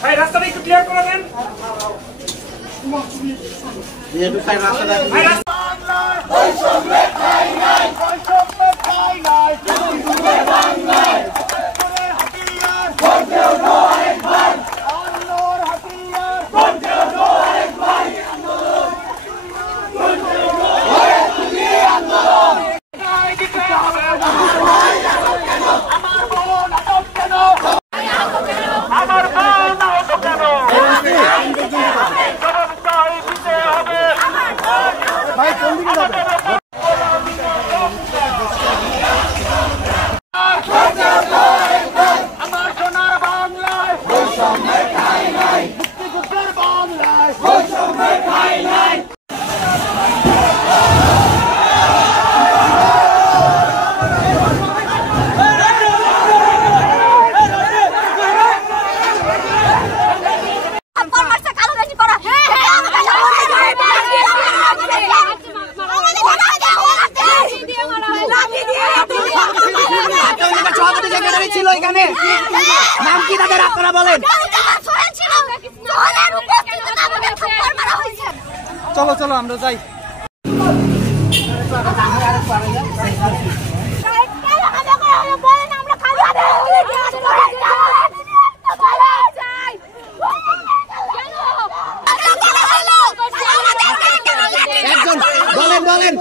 ভাই রাস্তাটা একটু ক্লিয়ার করে দেন। নাম কি তাদের আপনারা বলেন? চলো চলো আমরা যাই। একজন বলেন বলেন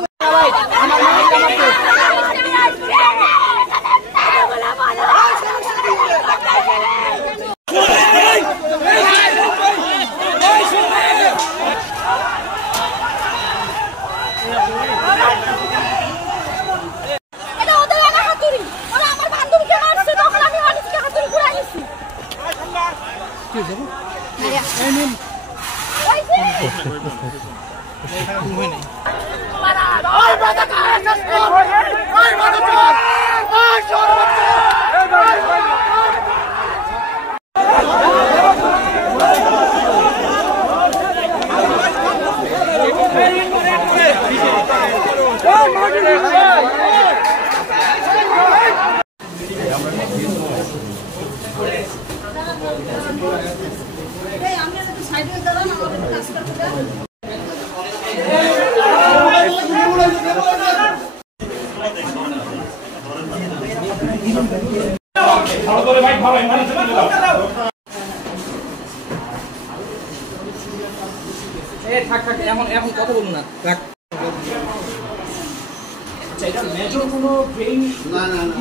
এখন কথা বলুন না। এটা মেজর কোনো ব্রেইন না না না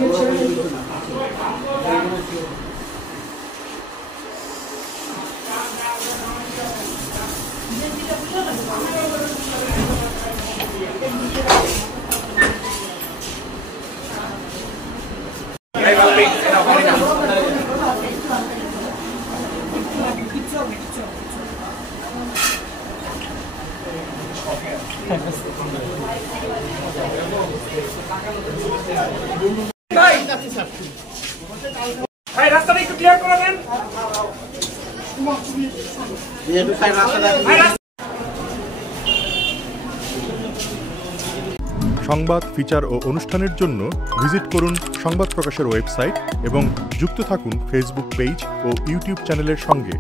ভাই রাস্তাটা একটু ক্লিয়ার করে দেন। সংবাদ, ফিচার ও অনুষ্ঠানের জন্য ভিজিট করুন সংবাদ প্রকাশের ওয়েবসাইট এবং যুক্ত থাকুন ফেসবুক পেজ ও ইউটিউব চ্যানেলের সঙ্গে।